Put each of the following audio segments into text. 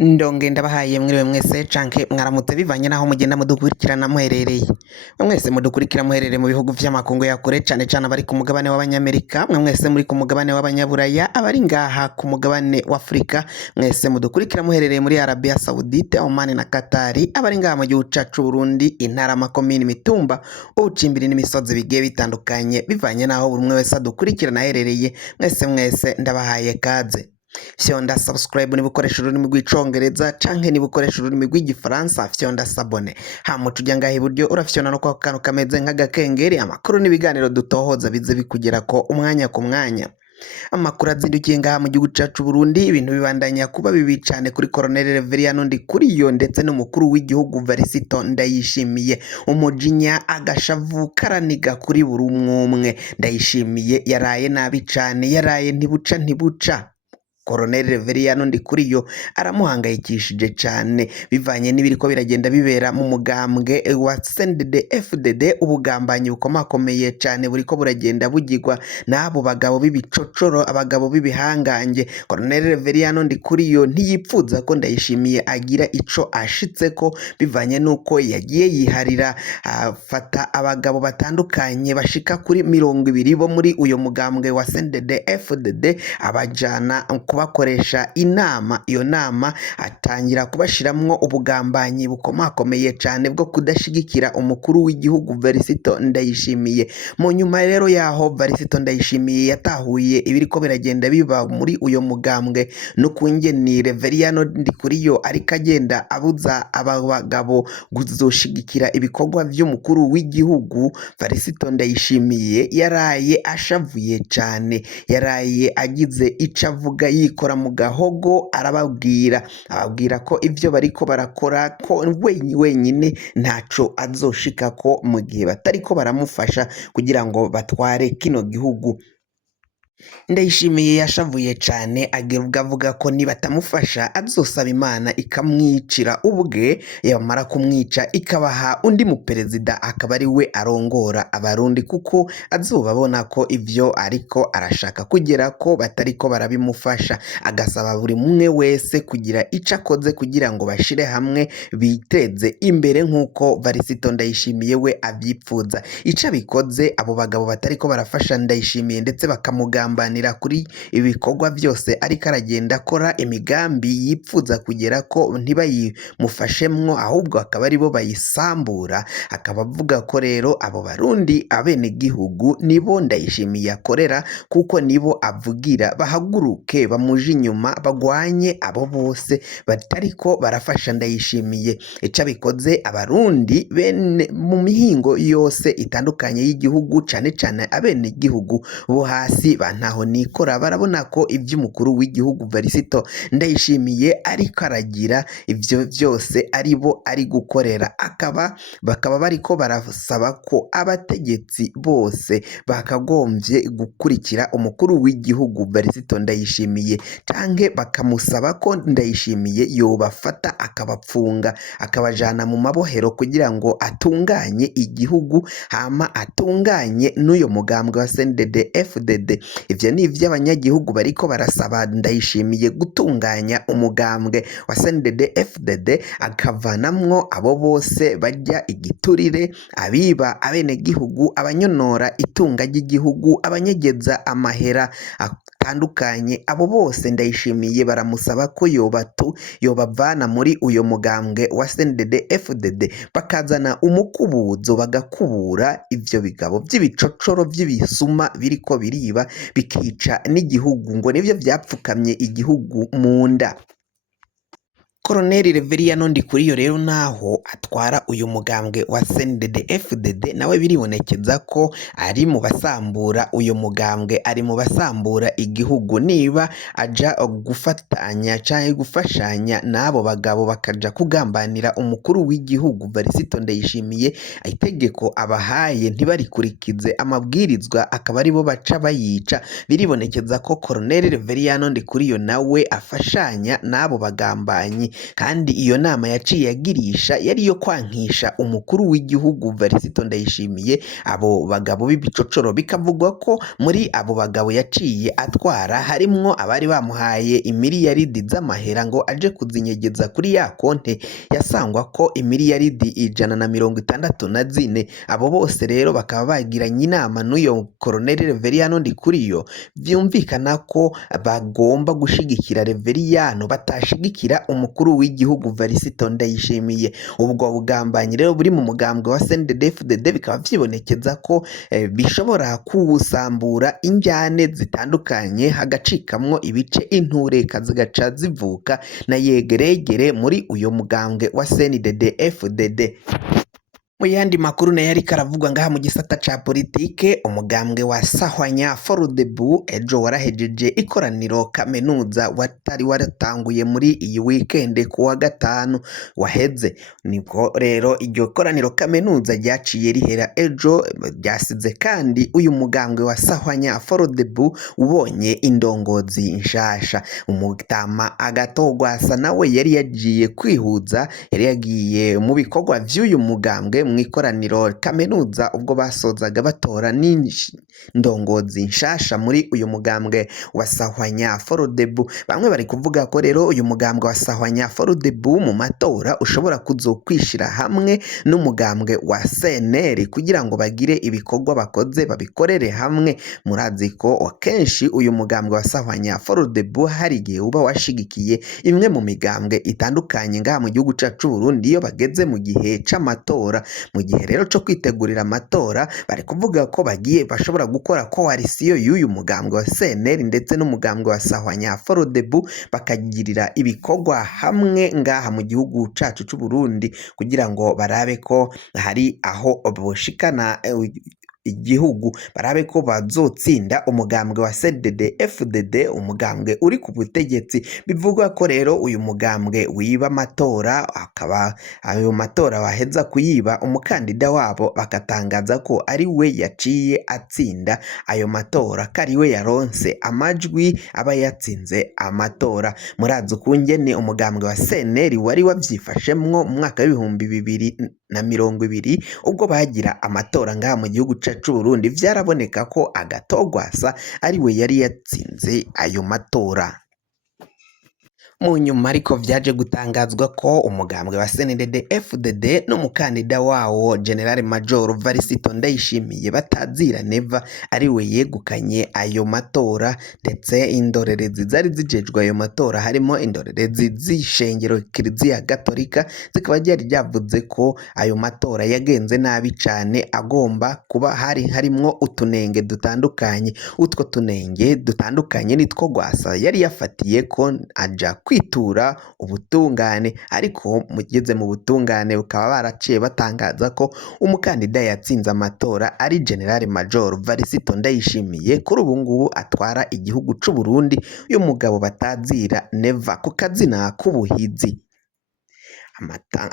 Ndonge ndabahaye mwiriwe mwese canke mwaramutse bivanye naho mugenda mudukurikirana muherereye. Mwese mudukurikira muherereye mu bihugu vy'amakungu ya kure cane cane abari ku mugabane w'abanyamerika, mwese muri ku mugabane w'abanyaburaya, abari ngaha ku mugabane wa Afrika, mwese mudukurikira muherereye muri Arabia Saudite, Oman na Katari, abari ngaha mu gihugu cacu Burundi, intara, amakomine, imitumba, ubucimbiri n'imisozi bigiye bitandukanye bivanye naho buri umwe wese adukurikirana aherereye. Mwese ndabahaye kaze. Fyonda subscribe niba ukoresha ururimi rw'icongereza canke niba ukoresha ururimi rw'igifaransa fyonda sabone. Hama tujya ngaha iburyo urafyona no kwa kantu kameze nk'agakengeri, amakuru n'ibiganiro dutohoza bize bikugerako umwanya ku mwanya. Amakuru azindukiye ngaha mu gihugu cacu Burundi, ibintu bibandanya kuba bibi cane kuri Colonel Reveriyano Ndikuriyo ndetse n'umukuru w'igihugu Varisito Ndayishimiye. Umujinya agashavu karaniga kuri buri umwe. Ndayishimiye yaraye nabi cane, yaraye ntibuca. Colonel Reveriyano Ndikuriyo aramuhangayikishije cane bivanye n'ibiriko biragenda bibera mu mugambwe wa CNDD-FDD. ubugambanyi bukomakomeye cane buriko buragenda bugirwa n'abo bagabo b'ibicocoro, abagabo b'ibihangange. Colonel Reveriyano Ndikuriyo ntiyipfuza ko Ndayishimiye agira ico ashitseko bivanye nuko yagiye yiharira afata abagabo batandukanye bashika kuri 20 bo muri uyo mugambwe wa CNDD-FDD abajana kubakoresha inama. Iyo nama atangira kubashiramwo ubugambanyi bukomakomeye cane bwo kudashigikira umukuru w'igihugu Varisito Ndayishimiye. Mu nyuma rero yaho Varisito Ndayishimiye yatahuye ibiriko biragenda biba muri uyo mugambwe no kungeni Reveriyano Ndikuriyo ariko agenda abuza aba bagabo kuzoshigikira ibikorwa vy'umukuru w'igihugu. Varisito Ndayishimiye yaraye ashavuye cane, yaraye agize ico avuga yikora mu gahogo, ababwira ko ivyo bariko barakora ko wenyine ntaco azoshikako mu gihe batariko baramufasha kugira ngo batware kino gihugu. Ndayishimiye yashavuye cane avuga ko nibatamufasha azosaba Imana ikamwicira ubwe, yamara kumwica ikabaha undi muperezida akaba ari we arongora abarundi, kuko azobabona ko ivyo ariko arashaka kugera ko batariko barabimufasha. Agasaba buri umwe wese kugira ico akoze kugira ngo bashire hamwe biteze imbere nk'uko Varisito Ndayishimiye we avyipfuza. Ico abikoze abo bagabo batariko barafasha Ndayishimiye ndetse bakamugambanira kuri ibikorwa byose ariko aragenda akora, imigambi yipfuza kugera ko ntibayimufashemwo ahubwo akaba aribo bayisambura. Akaba avuga ko rero abo barundi abene gihugu nibo Ndayishimiye akorera, kuko nibo avugira, bahaguruke bamuje inyuma bagwanye abo bose batariko barafasha Ndayishimiye. Ico abikoze abarundi bene mu mihingo yose itandukanye y'igihugu cane cane abene gihugu bo hasi bantaho nikora barabona ko ivy'umukuru w'igihugu Varisito Ndayishimiye ariko aragira ivyo vyose aribo ari gukorera. Bakaba bariko barasaba ko abategetsi bose bakagombye gukurikira umukuru w'igihugu Varisito Ndayishimiye, canke bakamusaba ko Ndayishimiye yobafata akabapfunga akabajana mu mabohero kugira ngo atunganye igihugu, hama atunganye n'uyo mugambwe wa CNDD-FDD. Ivyo ni ivy'abanyagihugu bariko barasaba Ndayishimiye gutunganya umugambwe wa CNDD-FDD akavanamwo abo bose bajya igiturire, abiba abene gihugu, abanyonora itunga ry'igihugu, abanyegeza amahera atandukanye. Abo bose Ndayishimiye baramusaba ko yobavana muri uyo mugambwe wa CNDD-FDD bakazana umukubuzo bagakubura ivyo bigabo vy'ibicocoro vy'ibisuma biriko biriba bikica n'igihugu, ngo nivyo vyapfukamye igihugu mu nda. Colonel Reveriyano Ndikuriyo rero naho atwara uyu mugambwe wa CNDD-FDD nawe biribonekeza ko ari mu basambura uyu mugambwe, ari mu basambura igihugu. Niba aja gufatanya canke gufashanya n'abo bagabo bakaja kugambanira umukuru w'igihugu Varisito Ndayishimiye, itegeko abahaye ntibarikurikize, amabwirizwa akaba aribo baca bayica, biribonekeza ko Colonel Reveriyano Ndikuriyo nawe afashanya n'abo bagambanyi kandi iyo nama yaciye agirisha yari iyo kwankisha umukuru w'igihugu Varisito Ndayishimiye abo bagabo b'ibicocoro. Bikavugwa ko muri abo bagabo yaciye atwara harimwo abari bamuhaye imiliyaridi z'amahera ngo aje kuzinyegeza kuri ya konte yasangwa ko imiliyaridi 164. Abo bose rero bakaba bagiranye inama n'uyo Koloneli Reveriyano Ndikuriyo, vyumvikana ko bagomba gushigikira Reveriyano batashigikira umukuru w'igihugu Varisito Ndayishimiye. Ubwo bugambanyi rero buri mu mugambwe wa CNDD-FDD bikaba vyibonekeza ko bishobora kuwusambura, injyane zitandukanye hagacikamwo ibice, intureka zigaca zivuka na yegeregere muri uyo mugambwe wa CNDD-FDD. Mu yandi makuru nayo ariko aravugwa ngaha mu gisata ca politike, umugambwe wa Sahwanya Frodebu ejo warahejeje ikoraniro kaminuza watari waratanguye muri iyi weekend ku wa gatanu waheze. Nibwo rero iryo koraniro kaminuza ryaciye rihera ejo, ryasize kandi uyu mugambwe wa Sahwanya Frodebu ubonye indongozi nshasha. Umutama Agatogwasa nawe yari yagiye kwihuza, yari yagiye mu bikorwa vy'uyu mugambwe mu ikoraniro kaminuza ubwo basozaga batora n'indongozi nshasha muri uyu mugambwe wa Sahwanya Frodebu. Bamwe bari kuvuga ko rero uyu mugambwe wa Sahwanya Frodebu mu matora ushobora kuzokwishira hamwe n'umugambwe wa CNL kugira ngo bagire ibikorwa bakoze babikorere hamwe. Murazi ko akenshi uyu mugambwe wa Sahwanya Frodebu hari igihe uba washigikiye imwe mu migambwe itandukanye ngaha mu gihugu cacu Burundi iyo bageze mu gihe c'amatora. Mu gihe rero cyo kwitegurira amatora bari kuvuga ko bashobora gukora coalition y'uyu mugambwe wa CNL ndetse n'umugambwe wa Sahwanya Frodebu bakagirira ibikorwa hamwe ngaha mu gihugu cacu c'u Burundi kugira ngo barabe ko hari aho boshikana igihugu, barabe ko bazotsinda umugambwe wa CNDD-FDD, umugambwe uri ku butegetsi. Bivugwa ko rero uyu mugambwe wiba amatora, akaba ayo matora baheza kuyiba, umukandida wabo bakatangaza ko ari we yaciye atsinda ayo matora, ko ari we yaronse amajwi aba yatsinze amatora. Murazi ukungene umugambwe wa CNL wari wavyifashemwo mu mwaka w'2020 ubwo bagira amatora ngaha mu gihugu cacu Burundi, vyaraboneka ko Agatogwasa ari we yari yatsinze ayo matora. Mu nyuma ariko vyaje gutangazwa ko umugambwe wa CNDD-FDD n'umukandida wawo General Major Varisito Ndayishimiye batazira neva ari we yegukanye ayo matora, ndetse indorerezi zari zijejwe ayo matora harimo indorerezi z'ishengero Kiliziya Gatolika zikaba ryari ryavuze ko ayo matora yagenze nabi cane, agomba kuba harimwo utunenge dutandukanye. Utwo tunenge dutandukanye nitwo Gwasa yari yafatiye ko aja kwitura ubutungane, ariko mugeze mu butungane bukaba baraciye batangaza ko umukandida yatsinze amatora ari General Major Varisito Ndayishimiye, kuri ubu ngubu atwara igihugu c'u Burundi, uyu mugabo batazira neva ku kazina k'ubuhizi.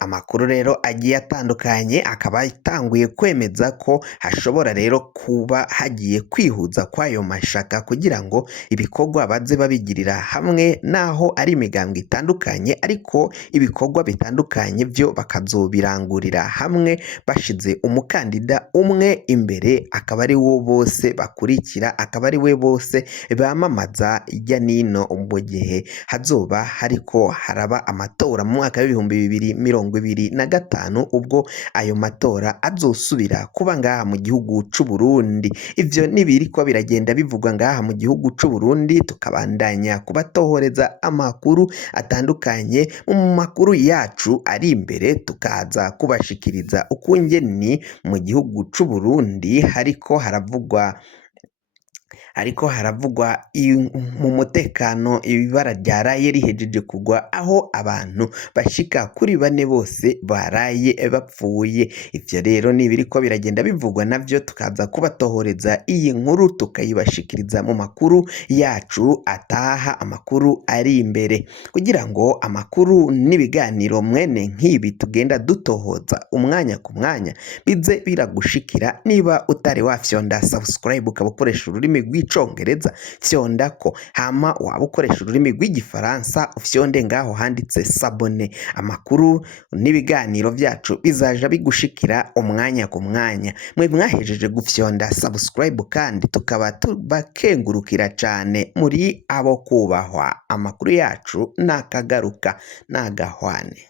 Amakuru rero agiye atandukanye akaba itanguye kwemeza ko hashobora rero kuba hagiye kwihuza kwayo mashaka kugira ngo ibikorwa baze babigirira hamwe, naho ari imigambwe itandukanye ariko ibikorwa bitandukanye byo bakazobirangurira hamwe bashize umukandida umwe imbere, akaba ari wo bose bakurikira, akaba ari we bose bamamaza ijya nino mu gihe hazoba hariko haraba amatora mu mwaka w'2025 ubwo ayo matora azosubira kuba ngaha mu gihugu c'u Burundi. Ivyo nibiriko biragenda bivugwa ngaha mu gihugu c'u Burundi, tukabandanya kubatohoreza amakuru atandukanye mu makuru yacu ari imbere, tukaza kubashikiriza ukungeni mu gihugu c'u Burundi ariko haravugwa mu mutekano ibibara ryaraye rihejeje kugwa, aho abantu bashika kuri 4 bose baraye bapfuye. Ivyo rero nibiriko biragenda bivugwa navyo tukaza kubatohoreza iyi nkuru tukayibashikiriza mu makuru yacu ataha, amakuru ari imbere, kugira ngo amakuru n'ibiganiro mwene nk'ibi tugenda dutohoza umwanya ku mwanya bize biragushikira. Niba utari wafyonda subscribe ukaba ukoresha ururimi rw'icongereza fyondako, hama waba ukoresha ururimi rw'igifaransa ufyonde ngaho handitse sabone. Amakuru n'ibiganiro vyacu bizaja bigushikira umwanya ku mwanya. Mwe mwahejeje gufyonda subscribe kandi tukaba tubakengurukira cane muri abo kubahwa. Amakuru yacu nakagaruka nagahwane.